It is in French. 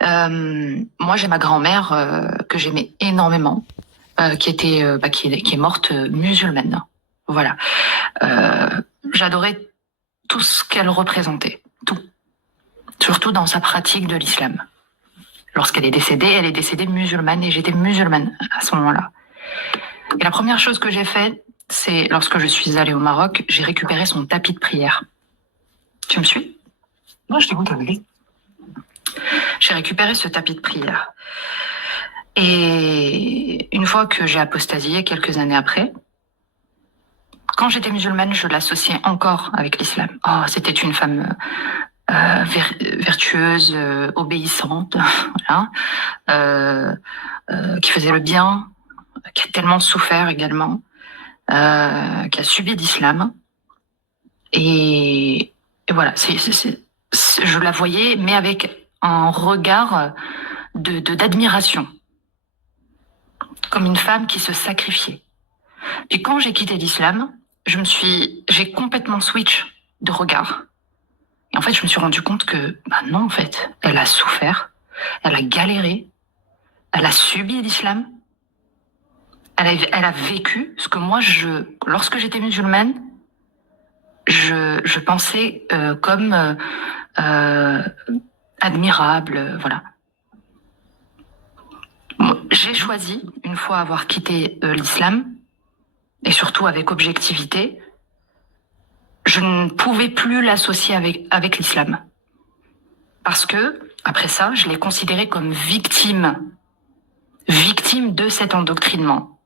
Moi, j'ai ma grand-mère que j'aimais énormément, qui est morte musulmane. Voilà. Euh, J'adorais tout ce qu'elle représentait, tout. Surtout dans sa pratique de l'islam. Lorsqu'elle est décédée, elle est décédée musulmane et j'étais musulmane à ce moment-là. Et la première chose que j'ai faite, c'est lorsque je suis allée au Maroc, j'ai récupéré son tapis de prière. Tu me suis? Non, je t'écoute, Amélie. J'ai récupéré ce tapis de prière. Et une fois que j'ai apostasié, quelques années après, quand j'étais musulmane, je l'associais encore avec l'islam. Oh, c'était une femme vertueuse, obéissante, voilà, qui faisait le bien, qui a tellement souffert également, qui a subi l'islam. Et voilà, je la voyais, mais avec un regard d'admiration, comme une femme qui se sacrifiait. Puis quand j'ai quitté l'islam, j'ai complètement switch de regard. Et en fait, je me suis rendu compte que, non, en fait, elle a souffert, elle a galéré, elle a subi l'islam, elle a vécu ce que moi, lorsque j'étais musulmane, je pensais comme admirable, voilà. J'ai choisi, une fois avoir quitté l'islam, et surtout avec objectivité, je ne pouvais plus l'associer avec l'islam. Parce que, après ça, je l'ai considérée comme victime de cet endoctrinement.